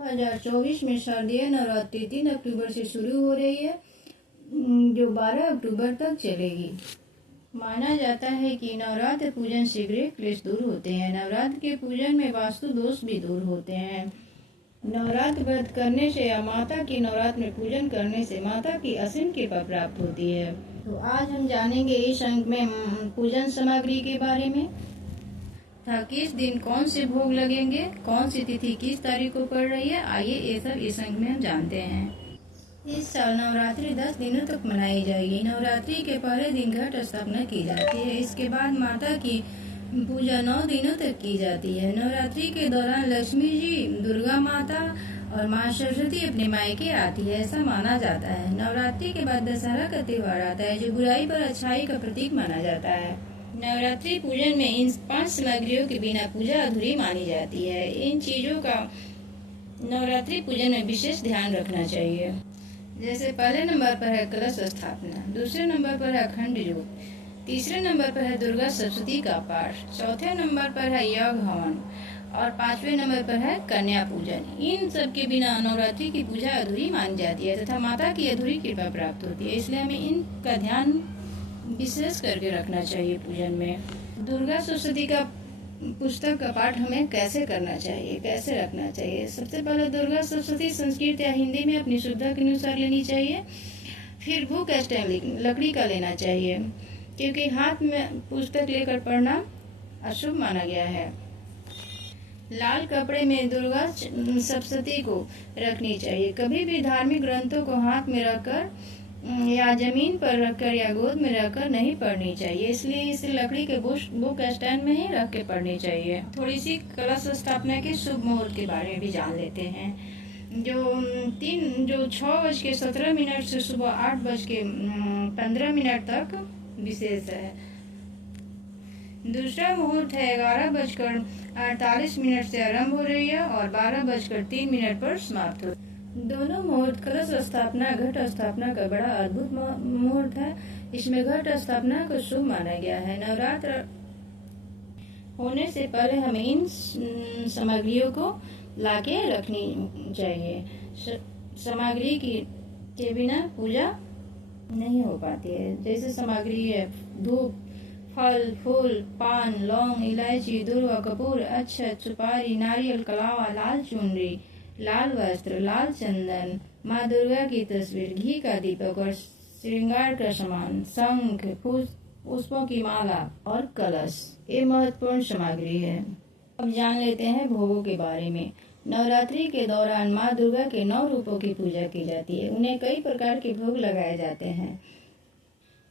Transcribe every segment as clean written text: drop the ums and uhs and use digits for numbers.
2024 में शारदीय नवरात्रि 3 अक्टूबर से शुरू हो रही है, जो 12 अक्टूबर तक चलेगी। माना जाता है कि नवरात्र पूजन से गृह क्लेश दूर होते हैं। नवरात्र के पूजन में वास्तु दोष भी दूर होते हैं। नवरात्र व्रत करने से या माता की नवरात्र में पूजन करने से माता की असीम कृपा प्राप्त होती है। तो आज हम जानेंगे इस अंक में पूजन सामग्री के बारे में, था किस दिन कौन से भोग लगेंगे, कौन सी तिथि किस तारीख को पड़ रही है। आइए ये सब इस अंक में हम जानते हैं। इस साल नवरात्रि 10 दिनों तक मनाई जाएगी। नवरात्रि के पहले दिन घट स्थापना की जाती है। इसके बाद माता की पूजा 9 दिनों तक की जाती है। नवरात्रि के दौरान लक्ष्मी जी, दुर्गा माता और माँ सरस्वती अपने मायके आती है, ऐसा माना जाता है। नवरात्रि के बाद दशहरा का त्योहार आता है, जो बुराई पर अच्छाई का प्रतीक माना जाता है। नवरात्रि पूजन में इन 5 सामग्रियों के बिना पूजा अधूरी मानी जाती है। इन चीजों का नवरात्रि पूजन में विशेष ध्यान रखना चाहिए। जैसे पहले नंबर पर है कलश स्थापना, दूसरे नंबर पर है अखंड ज्योत, तीसरे नंबर पर है दुर्गा सप्तशती का पाठ, चौथे नंबर पर है यज्ञ हवन और 5वें नंबर पर है कन्या पूजन। इन सब के बिना नवरात्रि की पूजा अधूरी मानी जाती है तथा माता की अधूरी कृपा प्राप्त होती है। इसलिए हमें इनका ध्यान विशेष करके रखना चाहिए पूजन में। दुर्गा सप्तशती का पुस्तक का पाठ हमें कैसे करना चाहिए, कैसे रखना चाहिए। सबसे पहले दुर्गा सप्तशती संस्कृत या हिंदी में अपनी सुविधा के अनुसार लेनी चाहिए। फिर बुक स्टैंड लकड़ी का लेना चाहिए, क्योंकि हाथ में पुस्तक लेकर पढ़ना अशुभ माना गया है। लाल कपड़े में दुर्गा सप्तशती को रखनी चाहिए। कभी भी धार्मिक ग्रंथों को हाथ में रखकर या जमीन पर रखकर या गोद में रखकर नहीं पढ़नी चाहिए, इसलिए इसे लकड़ी के बुक स्टैंड में ही रख के पढ़नी चाहिए। थोड़ी सी कलश स्थापना के शुभ मुहूर्त के बारे में भी जान लेते हैं। जो 6:17 से सुबह 8:15 तक विशेष है। दूसरा मुहूर्त है 11:48 से आरंभ हो रही है और 12:03 पर समाप्त हो। दोनों मुहूर्त कलश स्थापना, घट स्थापना का बड़ा अद्भुत मुहूर्त है। इसमें घट स्थापना को शुभ माना गया है। नवरात्र होने से पहले हमें इन सामग्रियों को लाके रखनी चाहिए। सामग्री के बिना पूजा नहीं हो पाती है। जैसे सामग्री है धूप, फल, फूल, पान, लौंग, इलायची, दुर्वा, कपूर, अक्षत, सुपारी, नारियल, कलावा, लाल चुनरी, लाल वस्त्र, लाल चंदन, माँ दुर्गा की तस्वीर, घी का दीपक और श्रृंगार का सामान, शंख, पुष्पों की माला और कलश, ये महत्वपूर्ण सामग्री है। अब जान लेते हैं भोगों के बारे में। नवरात्रि के दौरान माँ दुर्गा के 9 रूपों की पूजा की जाती है। उन्हें कई प्रकार के भोग लगाए जाते हैं।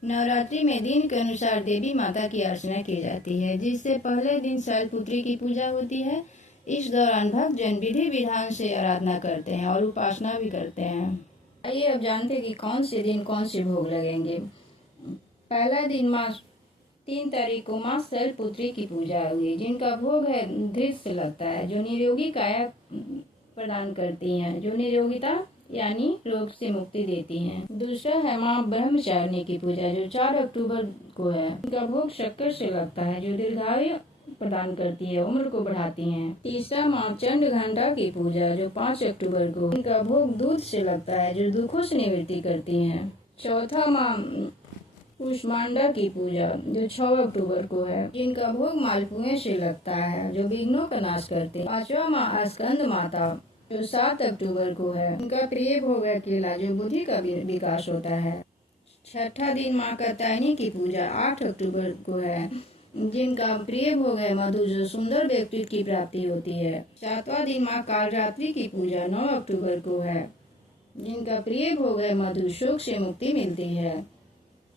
नवरात्रि में दिन के अनुसार देवी माता की अर्चना की जाती है, जिससे पहले दिन शैलपुत्री की पूजा होती है। इस दौरान भक्तजन विधि विधान से आराधना करते हैं और उपासना भी करते हैं। आइए अब जानते हैं कि कौन से दिन कौन से भोग लगेंगे। पहला दिन 3 तारीख को माँ शैलपुत्री की पूजा होगी, जिनका भोग है धृत से लगता है, जो निरोगी काया प्रदान करती हैं, जो निरोगिता यानी रोग से मुक्ति देती हैं। दूसरा है माँ ब्रह्मचारिणी की पूजा, जो 4 अक्टूबर को है। इनका भोग शक्कर से लगता है, जो दीर्घायु प्रदान करती है, उम्र को बढ़ाती हैं। तीसरा माँ चंड घंटा की पूजा, जो 5 अक्टूबर को। इनका भोग दूध से लगता है, जो दुखों से निवृत्ति करती हैं। चौथा माँ कुष्मांडा की पूजा, जो 6 अक्टूबर को है, जिनका भोग मालपुए से लगता है, जो विघ्नों का नाश करते हैं। पांचवा माँ स्कंद माता, जो 7 अक्टूबर को है। इनका प्रिय भोग है केला, जो बुद्धि का विकास होता है। छठा दिन माँ कात्यायनी की पूजा 8 अक्टूबर को है, जिनका प्रिय भोग है मधु, जो सुंदर व्यक्तित्व की प्राप्ति होती है। 7वां दिन माँ कालरात्रि की पूजा 9 अक्टूबर को है, जिनका प्रिय भोग है मधु, शोक से मुक्ति मिलती है।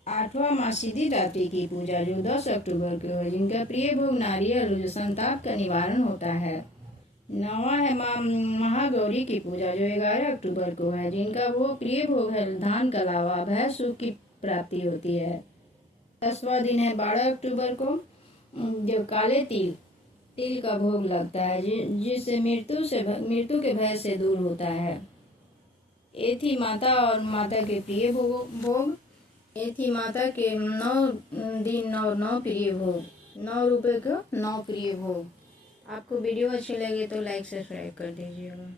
8वां माँ सिद्धिदात्री की पूजा, जो 10 अक्टूबर को है, जिनका प्रिय भोग नारियल, जो संताप का निवारण होता है। 9वां है माँ महागौरी की पूजा, जो 11 अक्टूबर को है, जिनका भोग प्रिय भोग है धान का लावा, भय सुख की प्राप्ति होती है। 10वां दिन है 12 अक्टूबर को, जो काले तिल का भोग लगता है, जिससे मृत्यु के भय से दूर होता है। ये थी माता और माता के प्रिय भोग। ये थी माता के 9 दिन और 9 प्रिय भोग, 9 रुपए का 9 प्रिय भोग। आपको वीडियो अच्छी लगे तो लाइक सब्सक्राइब कर दीजिएगा।